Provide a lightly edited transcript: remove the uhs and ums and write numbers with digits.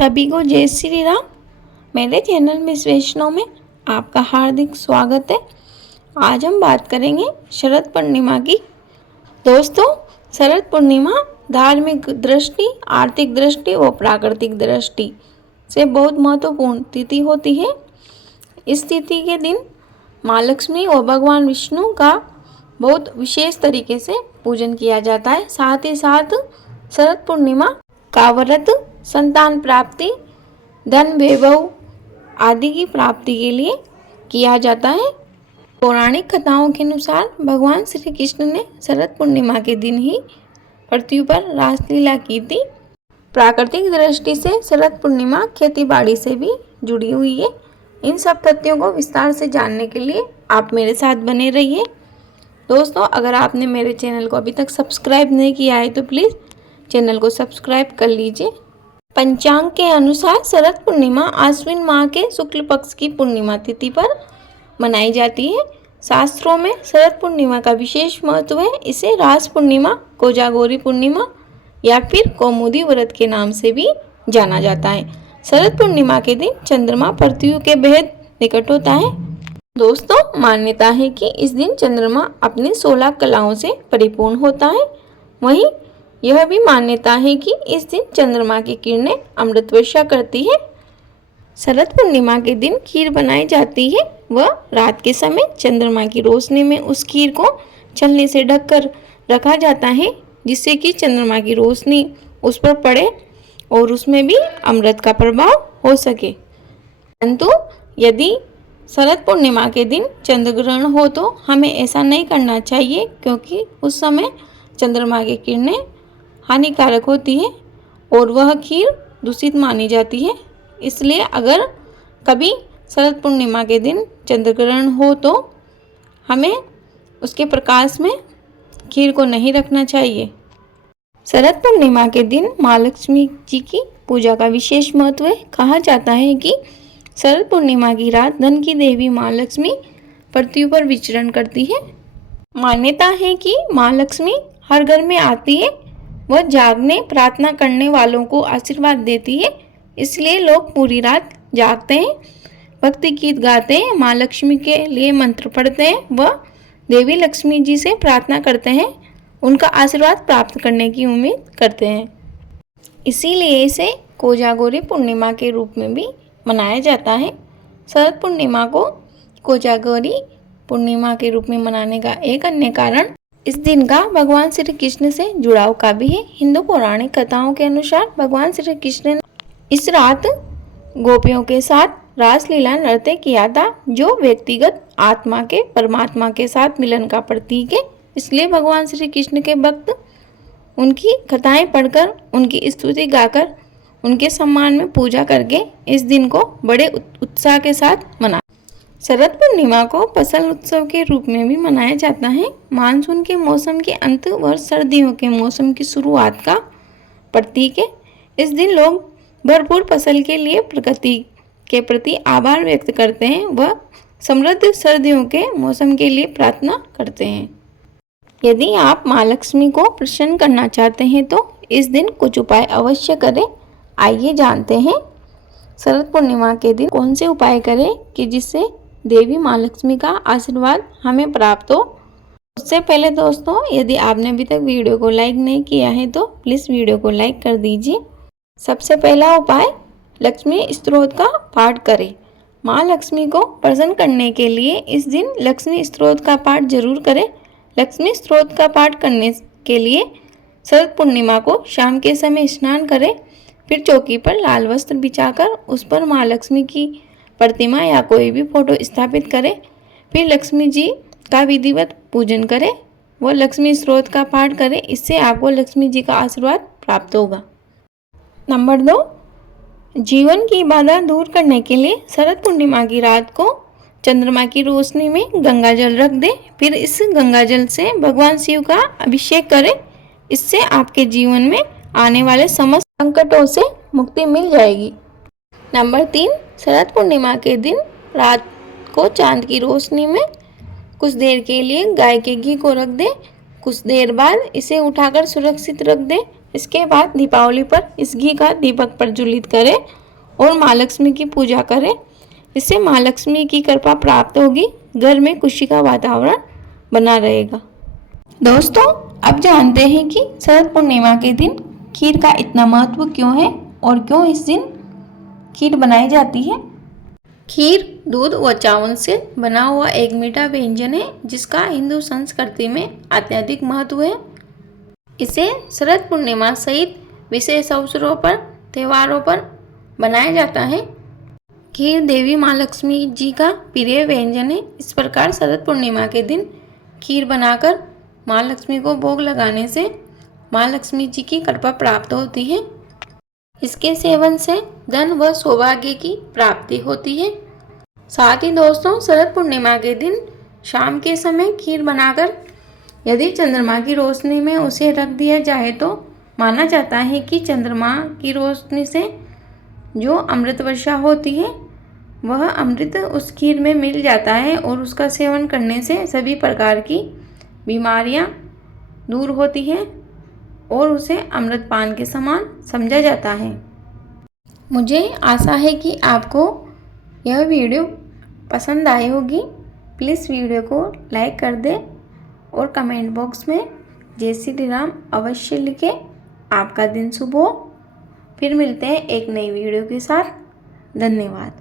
सभी को जय श्री राम। मेरे चैनल मिस वैष्णव में आपका हार्दिक स्वागत है। आज हम बात करेंगे शरद पूर्णिमा की। दोस्तों, शरद पूर्णिमा धार्मिक दृष्टि, आर्थिक दृष्टि व प्राकृतिक दृष्टि से बहुत महत्वपूर्ण तिथि होती है। इस तिथि के दिन माँ लक्ष्मी व भगवान विष्णु का बहुत विशेष तरीके से पूजन किया जाता है। साथ ही साथ शरद पूर्णिमा का व्रत संतान प्राप्ति, धन वैभव आदि की प्राप्ति के लिए किया जाता है। पौराणिक कथाओं के अनुसार भगवान श्री कृष्ण ने शरद पूर्णिमा के दिन ही पृथ्वी पर रासलीला की थी। प्राकृतिक दृष्टि से शरद पूर्णिमा खेती बाड़ी से भी जुड़ी हुई है। इन सब तथ्यों को विस्तार से जानने के लिए आप मेरे साथ बने रहिए। दोस्तों, अगर आपने मेरे चैनल को अभी तक सब्सक्राइब नहीं किया है तो प्लीज़ चैनल को सब्सक्राइब कर लीजिए। पंचांग के अनुसार शरद पूर्णिमा आश्विन माह के शुक्ल पक्ष की पूर्णिमा तिथि पर मनाई जाती है। शास्त्रों में शरद पूर्णिमा का विशेष महत्व है। इसे रास पूर्णिमा, कोजागरी पूर्णिमा या फिर कौमुदी व्रत के नाम से भी जाना जाता है। शरद पूर्णिमा के दिन चंद्रमा पृथ्वी के बेहद निकट होता है। दोस्तों, मान्यता है कि इस दिन चंद्रमा अपनी 16 कलाओं से परिपूर्ण होता है। वहीं यह भी मान्यता है कि इस दिन चंद्रमा की किरणें अमृत वर्षा करती है। शरद पूर्णिमा के दिन खीर बनाई जाती है। वह रात के समय चंद्रमा की रोशनी में उस खीर को छलनी से ढककर रखा जाता है, जिससे कि चंद्रमा की रोशनी उस पर पड़े और उसमें भी अमृत का प्रभाव हो सके। परंतु यदि शरद पूर्णिमा के दिन चंद्र ग्रहण हो तो हमें ऐसा नहीं करना चाहिए, क्योंकि उस समय चंद्रमा की किरणें हानिकारक होती है और वह खीर दूषित मानी जाती है। इसलिए अगर कभी शरद पूर्णिमा के दिन चंद्र ग्रहण हो तो हमें उसके प्रकाश में खीर को नहीं रखना चाहिए। शरद पूर्णिमा के दिन माँ लक्ष्मी जी की पूजा का विशेष महत्व है। कहा जाता है कि शरद पूर्णिमा की रात धन की देवी माँ लक्ष्मी पृथ्वी पर विचरण करती है। मान्यता है कि माँ लक्ष्मी हर घर में आती है। वह जागने, प्रार्थना करने वालों को आशीर्वाद देती है। इसलिए लोग पूरी रात जागते हैं, भक्ति गीत गाते हैं, माँ लक्ष्मी के लिए मंत्र पढ़ते हैं व देवी लक्ष्मी जी से प्रार्थना करते हैं, उनका आशीर्वाद प्राप्त करने की उम्मीद करते हैं। इसीलिए इसे कोजागरी पूर्णिमा के रूप में भी मनाया जाता है। शरद पूर्णिमा को कोजागरी पूर्णिमा के रूप में मनाने का एक अन्य कारण इस दिन का भगवान श्री कृष्ण से जुड़ाव का भी है। हिंदू पौराणिक कथाओं के अनुसार भगवान श्री कृष्ण ने इस रात गोपियों के साथ रासलीला नृत्य किया था, जो व्यक्तिगत आत्मा के परमात्मा के साथ मिलन का प्रतीक है। इसलिए भगवान श्री कृष्ण के भक्त उनकी कथाएं पढ़कर, उनकी स्तुति गाकर, उनके सम्मान में पूजा करके इस दिन को बड़े उत्साह के साथ मना। शरद पूर्णिमा को फसल उत्सव के रूप में भी मनाया जाता है। मानसून के मौसम के अंत व सर्दियों के मौसम की शुरुआत का प्रतीक है। इस दिन लोग भरपूर फसल के लिए प्रकृति के प्रति आभार व्यक्त करते हैं व समृद्ध सर्दियों के मौसम के लिए प्रार्थना करते हैं। यदि आप माँ लक्ष्मी को प्रसन्न करना चाहते हैं तो इस दिन कुछ उपाय अवश्य करें। आइए जानते हैं शरद पूर्णिमा के दिन कौन से उपाय करें कि जिससे देवी माँ लक्ष्मी का आशीर्वाद हमें प्राप्त हो। उससे पहले दोस्तों, यदि आपने अभी तक वीडियो को लाइक नहीं किया है तो प्लीज़ वीडियो को लाइक कर दीजिए। सबसे पहला उपाय, लक्ष्मी स्तोत्र का पाठ करें। माँ लक्ष्मी को प्रसन्न करने के लिए इस दिन लक्ष्मी स्तोत्र का पाठ जरूर करें। लक्ष्मी स्तोत्र का पाठ करने के लिए शरद पूर्णिमा को शाम के समय स्नान करें, फिर चौकी पर लाल वस्त्र बिछाकर उस पर माँ लक्ष्मी की प्रतिमा या कोई भी फोटो स्थापित करें। फिर लक्ष्मी जी का विधिवत पूजन करें व लक्ष्मी स्तोत्र का पाठ करें। इससे आपको लक्ष्मी जी का आशीर्वाद प्राप्त होगा। नंबर 2, जीवन की बाधा दूर करने के लिए शरद पूर्णिमा की रात को चंद्रमा की रोशनी में गंगा जल रख दें। फिर इस गंगा जल से भगवान शिव का अभिषेक करें। इससे आपके जीवन में आने वाले समस्त संकटों से मुक्ति मिल जाएगी। नंबर 3, शरद पूर्णिमा के दिन रात को चांद की रोशनी में कुछ देर के लिए गाय के घी को रख दें। कुछ देर बाद इसे उठाकर सुरक्षित रख दें। इसके बाद दीपावली पर इस घी का दीपक प्रज्वलित करें और माँ लक्ष्मी की पूजा करें। इससे माँ लक्ष्मी की कृपा प्राप्त होगी, घर में खुशी का वातावरण बना रहेगा। दोस्तों, अब जानते हैं कि शरद पूर्णिमा के दिन खीर का इतना महत्व क्यों है और क्यों इस दिन खीर बनाई जाती है। खीर दूध व चावल से बना हुआ एक मीठा व्यंजन है जिसका हिंदू संस्कृति में अत्यधिक महत्व है। इसे शरद पूर्णिमा सहित विशेष अवसरों पर, त्योहारों पर बनाया जाता है। खीर देवी माँ लक्ष्मी जी का प्रिय व्यंजन है। इस प्रकार शरद पूर्णिमा के दिन खीर बनाकर माँ लक्ष्मी को भोग लगाने से माँ लक्ष्मी जी की कृपा प्राप्त होती है। इसके सेवन से धन व सौभाग्य की प्राप्ति होती है। साथ ही दोस्तों, शरद पूर्णिमा के दिन शाम के समय खीर बनाकर यदि चंद्रमा की रोशनी में उसे रख दिया जाए तो माना जाता है कि चंद्रमा की रोशनी से जो अमृत वर्षा होती है वह अमृत उस खीर में मिल जाता है और उसका सेवन करने से सभी प्रकार की बीमारियां दूर होती हैं और उसे अमृत पान के समान समझा जाता है। मुझे आशा है कि आपको यह वीडियो पसंद आई होगी। प्लीज़ वीडियो को लाइक कर दें और कमेंट बॉक्स में जय श्री राम अवश्य लिखें। आपका दिन शुभ हो। फिर मिलते हैं एक नई वीडियो के साथ। धन्यवाद।